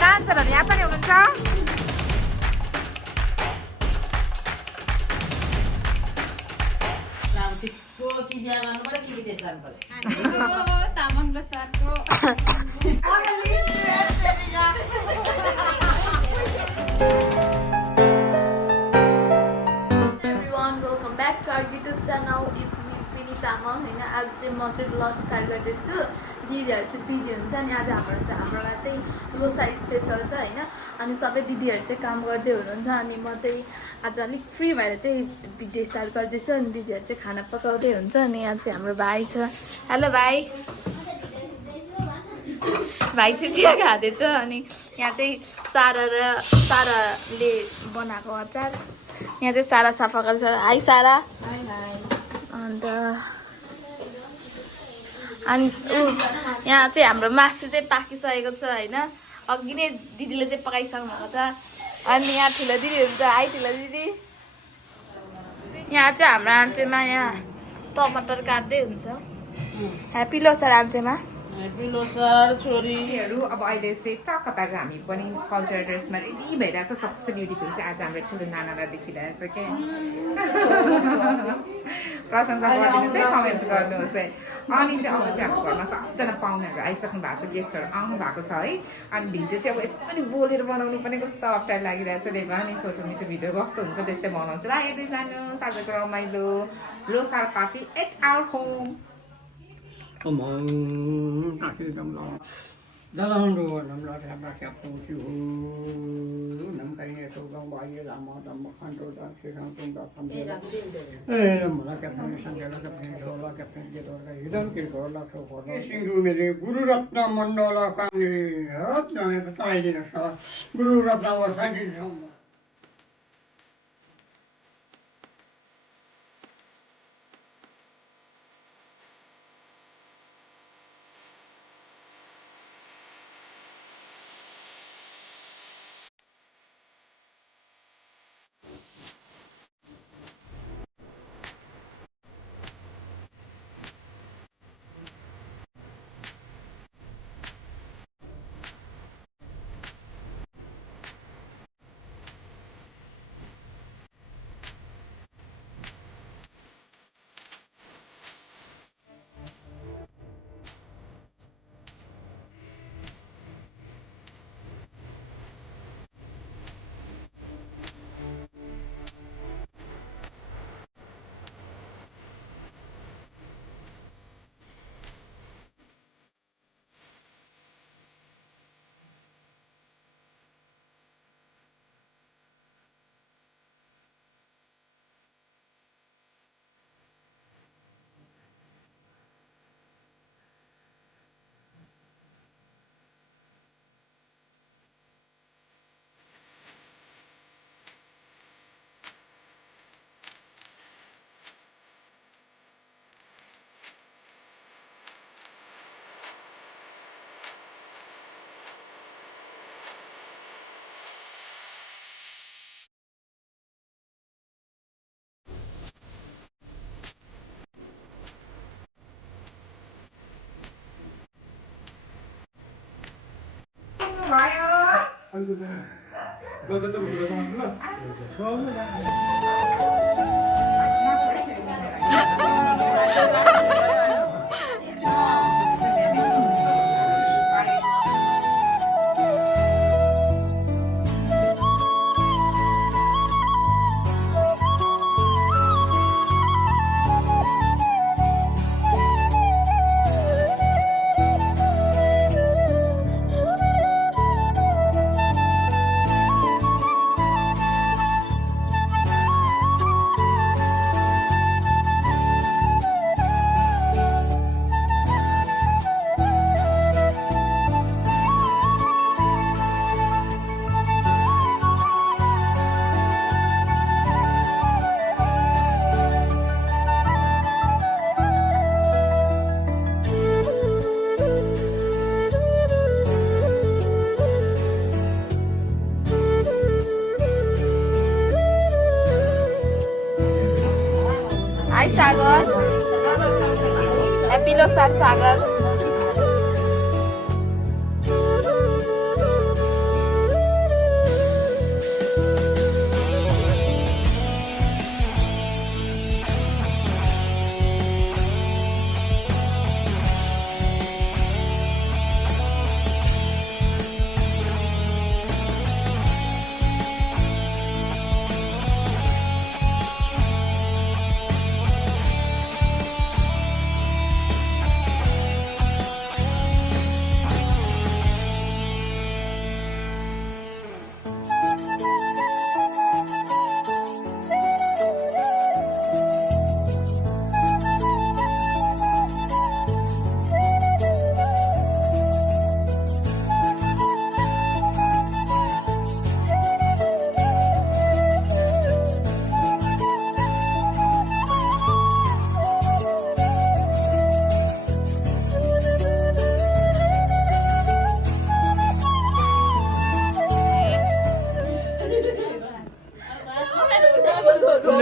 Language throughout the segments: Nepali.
डान्सरहरू यहाँ पनि हुनुहुन्छ तामाङ सरको welcome back to our YouTube channel is me Pini Tamang होइन आज चाहिँ म चाहिँ ब्लग स्टार्ट गर्दैछु दिदीहरू चाहिँ बिजी हुन्छ अनि आज हाम्रोमा चाहिँ लोसार स्पेसल छ होइन अनि सबै दिदीहरू चाहिँ काम गर्दै हुनुहुन्छ अनि म चाहिँ आज अलिक फ्री भएर चाहिँ भिडियो स्टार्ट गर्दैछु अनि दिदीहरू चाहिँ खाना पकाउँदै हुन्छ अनि यहाँ चाहिँ हाम्रो भाइ छ हेलो भाइ भाइ चाहिँ चिया खाँदैछ अनि यहाँ चाहिँ साराले बनाएको अचार यहाँ चाहिँ सारा सफा गर्छ हाई सारा अन्त अनि यहाँ चाहिँ हाम्रो मासु चाहिँ पाकिसकेको छ होइन अघि नै दिदीले चाहिँ पकाइसक्नु भएको छ अनि यहाँ ठुलो दिदी हुन्छ हाई ठुलो दिदी यहाँ चाहिँ हाम्रो आन्चेमा यहाँ टमाटर काट्दै हुन्छ ह्याप्पी लोसार आन्चेमा ह्याप्पी लोसार छोरीहरू अब अहिले चाहिँ टक्क पारेर हामी पनि कल्चरल ड्रेसमा रेडी भइरहेको छ सबसे ब्युटिफुल चाहिँ आज हाम्रो ठुलो नानालाई देखिरहेको छ के प्रशंसा गरिदिनुहोस् है कमेन्ट गर्नुहोस् है अनि चाहिँ अब चाहिँ हाम्रो घरमा सबजना पाहुनाहरू आइसक्नु भएको छ गेस्टहरू आउनु भएको छ है अनि भिडियो चाहिँ अब यसरी बोलेर बनाउनु पनि कस्तो अप्ठ्यारो लागिरहेको छ रेवा अनि छोटो मिठो भिडियो कस्तो हुन्छ त्यस्तै बनाउँछु ल हेर्दै जानुहोस् आजको रमाइलो Losar party at our home Guru Ratna Mandal Guru Ratna hi Sagar happy Losar Sagar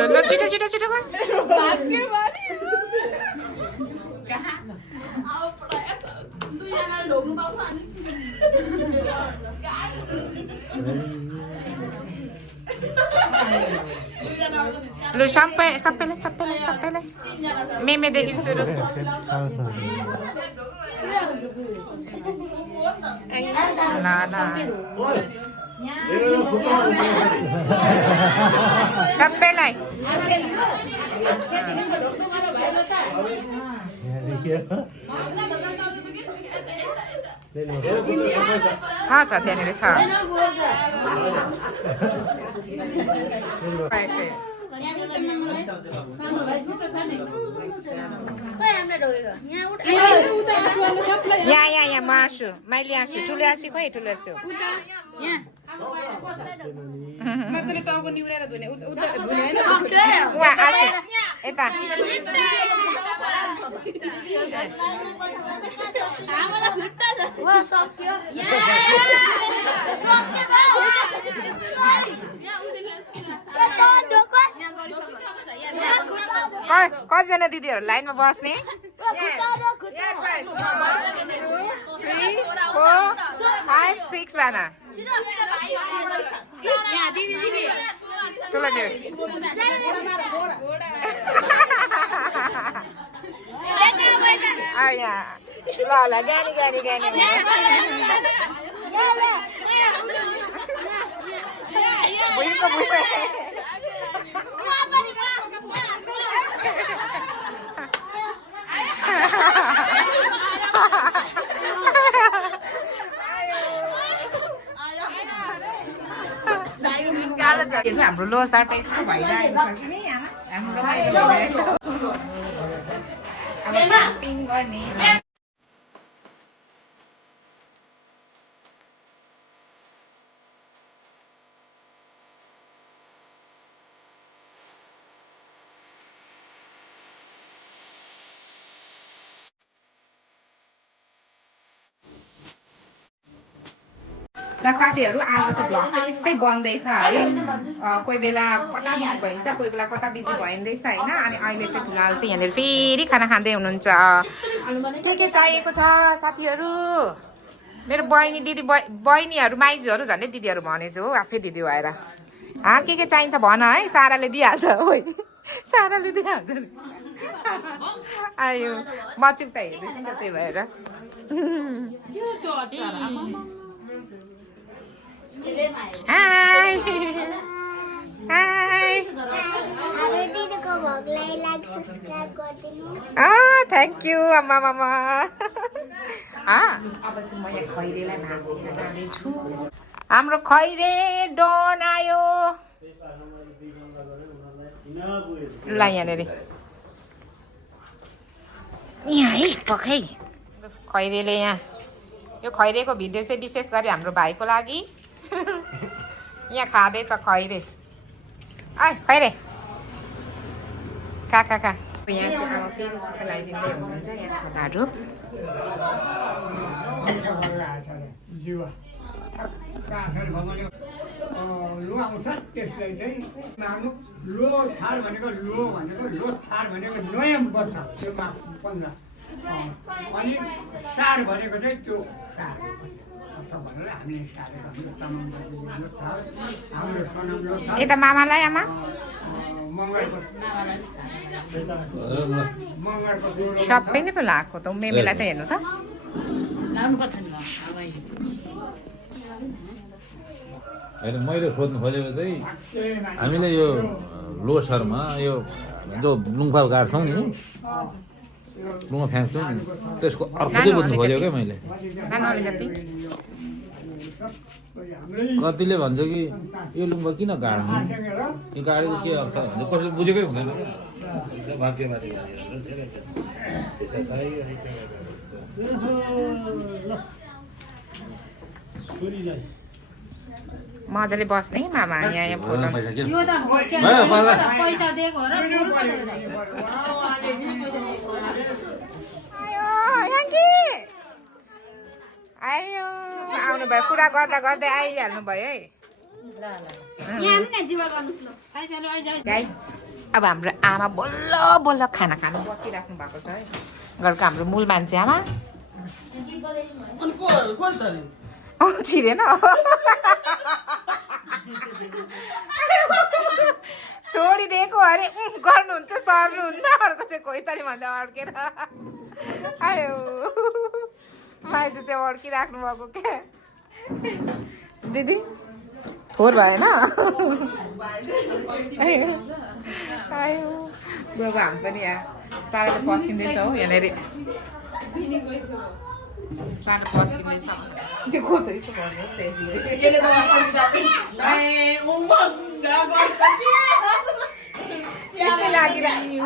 ल छिटो छिटो छिटो lu sampai memedekil suruh sampai lah छ त्यहाँनिर छ यहाँ मासु मैले आँसु ठुलो आँसु खोइ ठुलो आँसु यता कतिजना दिदीहरू लाइनमा बस्ने 3, 4, 5, 6 जना ल गानी हाम्रो लोसार टेस्ट भइरहेको छ कि नि हाम्रो क्याम्पिङ गर्ने र साथीहरू आज त भ्लग चाहिँ यस्तै बन्दैछ है कोही बेला कता बिजी भइन्छ कोही बेला कता बिजी भइँदैछ होइन अनि अहिले चाहिँ फिलहाल चाहिँ यहाँनिर फेरि खाना खाँदै हुनुहुन्छ के चाहिएको छ साथीहरू मेरो बहिनी दिदी बहिनीहरू माइजूहरू झन्डै दिदीहरू भनेछु हो आफै दिदी भएर के चाहिन्छ भन है साराले दिइहाल्छ ओइ साराले दिइहाल्छ आयो म चाहिँ उता हेर्दैछु नि त त्यही भएर हाई हाई थ्याङ्क यू आमा मामा अब चाहिँ म यहाँ खैरेलाई नाच्न जानेछु हाम्रो खैरे डन आयो ल यहाँनिर यहाँ है पखै खैरेले यहाँ यो खैरेको भिडियो चाहिँ विशेष गरी हाम्रो भाइको लागि यहाँ खाँदैछ खैरे आइ खैरे का यहाँ चाहिँ अब फेरि चुक्का लगाइदिँदै हुनुहुन्छ यहाँ खानाहरू नुहाउँछ त्यसलाई चाहिँ माग्नु लो छार भनेको लो छार भनेको नोभेम्बर छ त्यो माघ 15 अनि सार भनेको चाहिँ त्यो सार भनेर हामीले सारेको हाम्रो सनम लो छ यता मामालाई आमा मङ्गलको सबै नै पो लगाएको त मेमेलाई त हेर्नु त होइन मैले सोध्नु खोजेको चाहिँ हामीले यो लोसारमा यो जो लुङफा गाड्छौँ नि लुङा फ्याँक्छौँ नि त्यसको अर्थ चाहिँ बुझ्नु खोजेको क्या मैले कतिले भन्छ कि यो लुङफा किन गाड्नु यो गाडेको के अर्थ भन्छ कसैले बुझेकै हुँदैन मजाले बस्ने मामा यहाँ फोटो पैसा दिएको र आयो आउनु भयो कुरा गर्दा गर्दै आइहाल्नु भयो है अब हाम्रो आमा बल्ल बल्ल खाना खानु बसिराख्नु भएको छ है घरको हाम्रो मूल मान्छे आमा छिरेन छोडिदिएको अरे गर्नुहुन्छ सर्नुहुन्न अर्को चाहिँ कोही तरी भन्दा अड्केर आयो माइजू चाहिँ अड्किराख्नु भएको क्या दिदी थोर भएन आयो बाबा हामी पनि यहाँ साह्रै त पस्किँदैछ हौ यहाँनिर सानो पस्किँदैछ त्यो खोज्दै लागिरहेको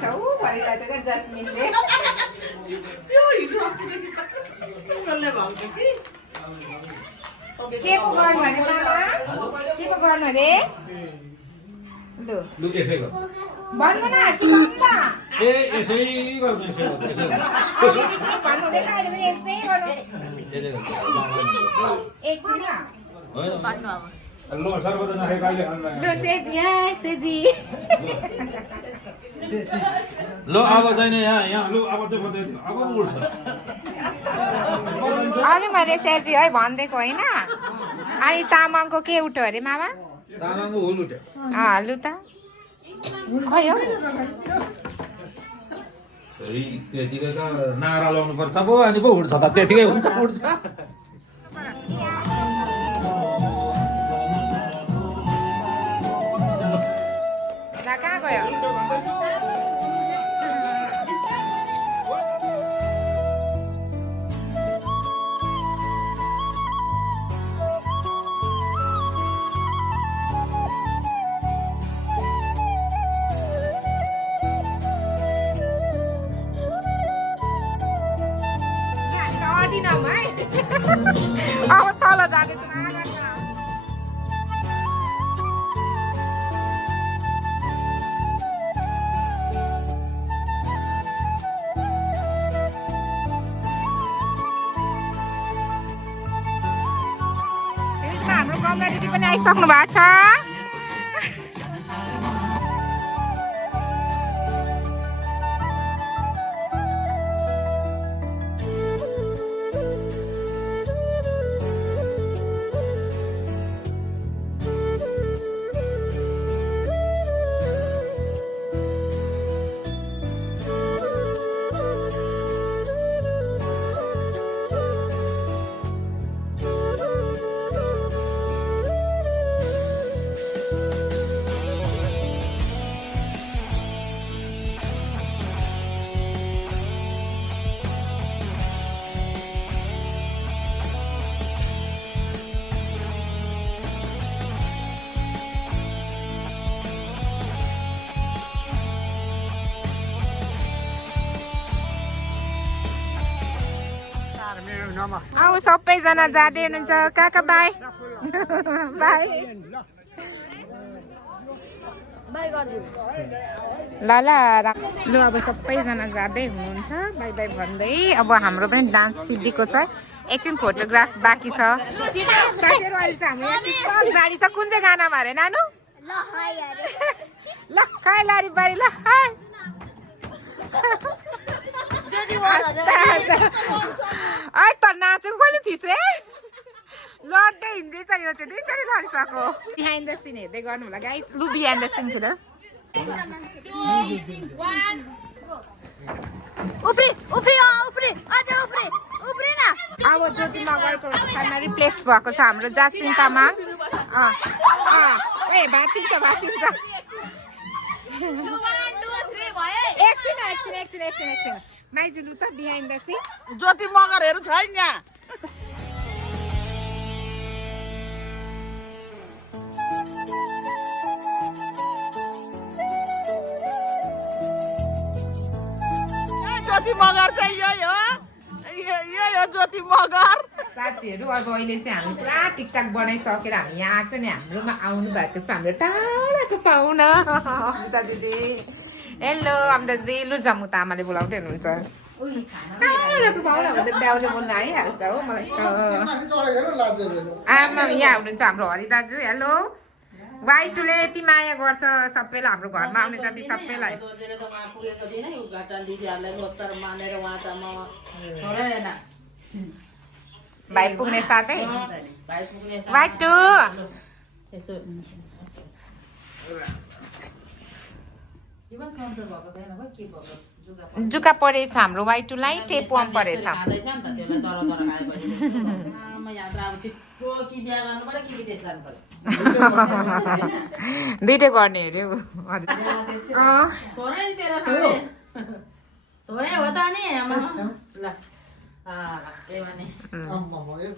छ हौ भनिरहेको क्या जस्मिनले के पो गर्नु अरे मामा के पो गर्नु अरे लु यसै गर भन्नु न के गर्नु त ए यसै गर्नु यसै भन्नु हुँदैन अहिले पनि यस्तै गर्नु एकछिन लो सर्वदा नखाइ कहिले खानु लो सेजी सेजी लो अब चाहिँ यहाँ लो अब चाहिँ बजाइदिनु अब उड्छ अघि मैले सेजी है भनिदिएको होइन अनि तामाङको के उठ्यो अरे मामा तामाङको हुल उठ्यो लु त खै हौ त्यतिकै त नारा लाउनु पर्छ पो अनि पो उठ्छ त त्यतिकै हुन्छ उठ्छ कहाँ गयो अब तल जाँदैछ हाम्रो कम्युनिटी पनि आइसक्नु भएको छ आऊ सबैजना जाँदै हुनुहुन्छ काका बाई बाई ल ल लु अब सबैजना जाँदै हुनुहुन्छ बाई बाई भन्दै अब हाम्रो पनि डान्स सिद्धिको छ एकछिन फोटोग्राफ बाँकी छ साथीहरू अहिले चाहिँ हाम्रो यहाँ टिकटक जारी छ कुन चाहिँ गानामा अरे नानु ल खाइ लारी बारी ल त नाचेको कहिले थिइस् रे लड्दै हिँड्दैछ यो चाहिँ दुईचोटि लडिसक्यो बिहाइन्ड द सिन हेर्दै गर्नु होला गाइस लु बिहाइन्ड द सिन थियो अब ज्योति मगरको स्थानमा रिप्लेस भएको छ हाम्रो जास्मिन तामाङ ए भाँचिन्छ एकछिन माइजू लु त बिहाइन्ड द सिन ज्योति मगरहरू छैन यहाँ ज्योति मगर चाहिँ यही हो ज्योति मगर साथीहरू अब अहिले चाहिँ हामी पुरा टिकटक बनाइसकेर हामी यहाँ आएको नि हाम्रोमा आउनु भएको छ हाम्रो टाढाको पाहुना अमिता दिदी हेलो अमिता दिदी लु जम्मू त आमाले बोलाउँदै हुनुहुन्छ टाढाको पाहुना भन्दा ब्याउले बोल्न आइहाल्छ हो मलाई आमा यहाँ हुनुहुन्छ हाम्रो हरि दाजु हेलो वाइटुले यति माया गर्छ सबैलाई हाम्रो घरमा आउने जति सबैलाई भाइ पुग्ने साथै वाइटु जुका परेछ हाम्रो वाइटुलाई टेपवाम परेछ दुइटै गर्ने अरे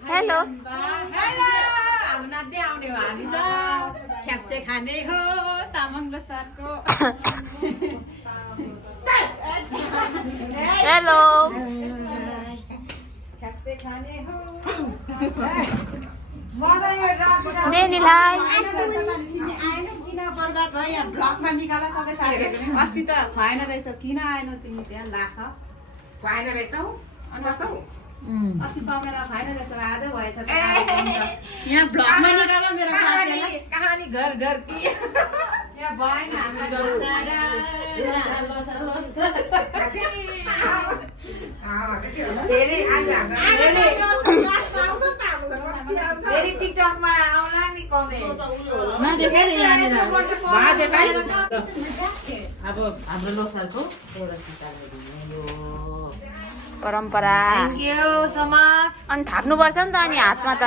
हेलो आउने हो हामी त ख्याप्से खाने हो तामाङ लोसारको हेलो ख्याप्से खाने हो नेनीलाई बर्बाद भयो यहाँ ब्लकमा निकाला सबै साथीहरू अस्ति त खुवाएन रहेछ किन आएन तिमी त्यहाँ लाख खुवाएन रहेछौ अस्ति पाउनेलाई खुवाएन रहेछ आज भएछ यहाँ ब्लकमा निकाल मेरो साथीलाई कहानी घर घर की यहाँ भएन फेरि टिकटकमा आउला नि कमेन्ट अब हाम्रो लोसारको परम्परा थ्याङ्क यू सो मच अनि थाप्नुपर्छ नि त अनि हातमा त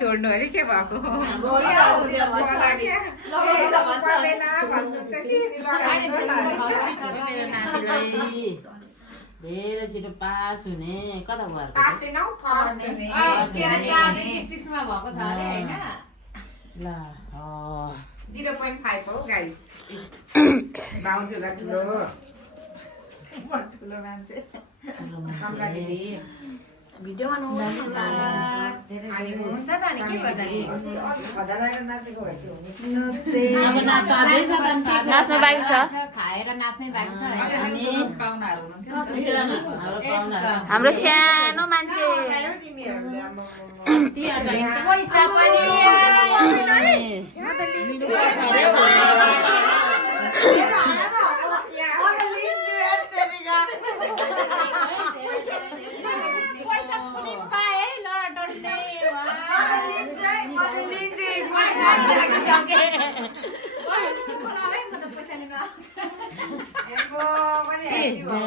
छोड्नु अरे के भएको धेरै छिटो पास हुने कता भयो ल 0.5 हो गाइस बाउजुला ठुलो मान्छे कमला दिदी भिडियो बनाउनु हुन्छ त अनि के गर्छ अब नाच्नु अझै छ त नाच्नु बाँकी छ खाएर नाच्नै बाँकी छ हाम्रो सानो मान्छे पैसा पनि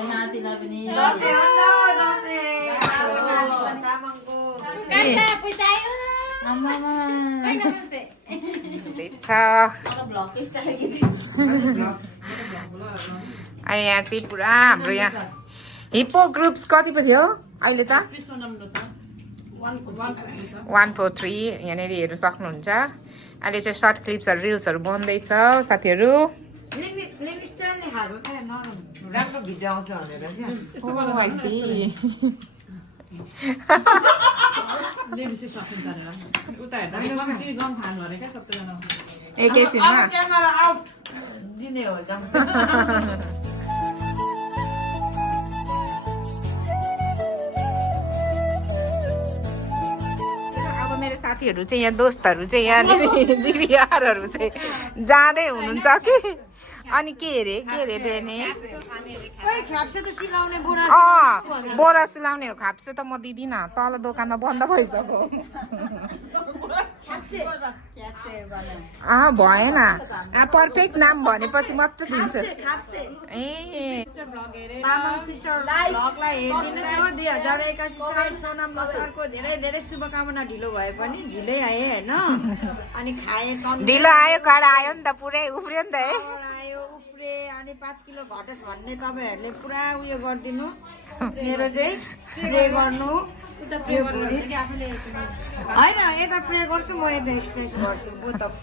नातिलाई पनि अनि यहाँ चाहिँ पुरा हाम्रो यहाँ हिपो ग्रुप्स कति पो थियो अहिले त 143 यहाँनिर हेर्नु सक्नुहुन्छ अहिले चाहिँ सर्ट क्लिप्सहरू रिल्सहरू बन्दैछ साथीहरू राम्रो भिडियो आउँछ भनेर लिपस्टिक सकिन्छ भनेर उता हेर्दा गम खानु अरे क्या सबैजना एकैछिनमा क्यामेरा आउट दिने हो एकदम अब मेरो साथीहरू चाहिँ यहाँ दोस्तहरू चाहिँ यहाँनिर जिरियारहरू चाहिँ जाँदै हुनुहुन्छ कि अनि के अरे ट्रेने खाप्से त सिकाउने बुढा बोरा सिलाउने हो खाप्से त म दिदिनँ तल दोकानमा बन्द भइसक्यो भएन पर्फेक्ट नाम भनेपछि मात्र दिन्छ ए तामाङ सिस्टर भ्लगलाई हेरिदिनुहोस् हो 2081 साल सोनाम लोसारको धेरै धेरै शुभकामना ढिलो भए पनि ढिलै आए होइन अनि खाए ढिलो आयो काँडा आयो नि त पुरै उफ्रियो नि त है आयो उफ्रे अनि 5 किलो घटेस भन्ने तपाईँहरूले पुरा उयो गरिदिनु मेरो चाहिँ प्रे गर्नु होइन यता प्रे गर्छु म यता एक्सर्साइज गर्छु बुथ अफ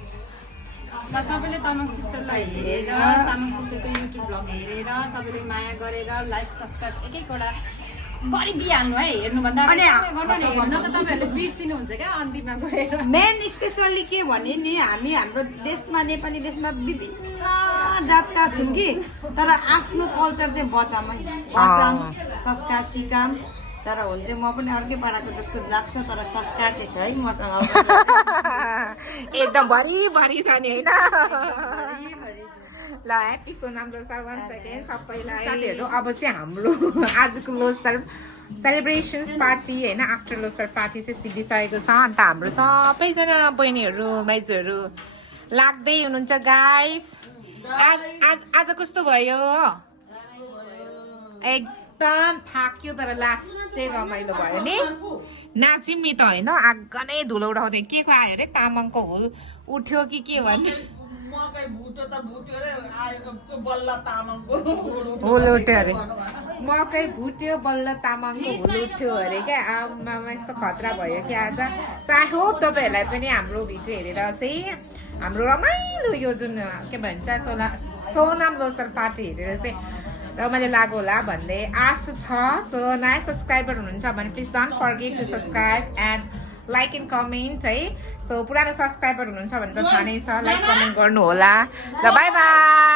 सबैले तामाङ सिस्टरलाई हेरेर तामाङ सिस्टरको युट्युब भ्लग हेरेर सबैले माया गरेर लाइक सब्सक्राइब एक एकवटा गरिदिइहाल्नु है हेर्नुभन्दा हेर्न त तपाईँहरूले बिर्सिनुहुन्छ क्या अन्तिममा गएर मेन स्पेसल्ली के भने नि हामी हाम्रो देशमा नेपाली देशमा विभिन्न जातका छौँ कि तर आफ्नो कल्चर चाहिँ बचाम संस्कार सिकाम तर हुन्छ म पनि अर्कै पाराको जस्तो लाग्छ तर संस्कार चाहिँ छ है मसँग एकदम भरि छ नि होइन ल happy Sonam Losar one second सबैलाई साथीहरू अब चाहिँ हाम्रो आजको लोसार सेलिब्रेसन्स पार्टी होइन आफ्टर लोसार पार्टी चाहिँ सिद्धिसकेको छ अन्त हाम्रो सबैजना बहिनीहरू माइजूहरू लाग्दै हुनुहुन्छ गाइस आज कस्तो भयो एकदम थाक्यो तर लास्टै रमाइलो भयो नि नाच्यौँ नि त होइन आगो नै धुलो उठाउँदै के को आयो अरे तामाङको हुल उठ्यो कि के भन्ने हुल उठ्यो अरे मकै भुट्यो बल्ल तामाङको हुल उठ्यो अरे क्या आमामा यस्तो खतरा भयो कि आज सो आई होप तपाईँहरूलाई पनि हाम्रो भिडियो हेरेर चाहिँ हाम्रो रमाइलो यो जुन के भन्छ सोनाम लोसार पार्टी हेरेर चाहिँ रमाइलो लाग्यो होला भन्दै आश छ सो नयाँ सब्सक्राइबर हुनुहुन्छ भने please don't forget to subscribe and like and comment है सो पुरानो सब्सक्राइबर हुनुहुन्छ भने त थाहा नै छ लाइक कमेन्ट गर्नु होला ल बाई बाई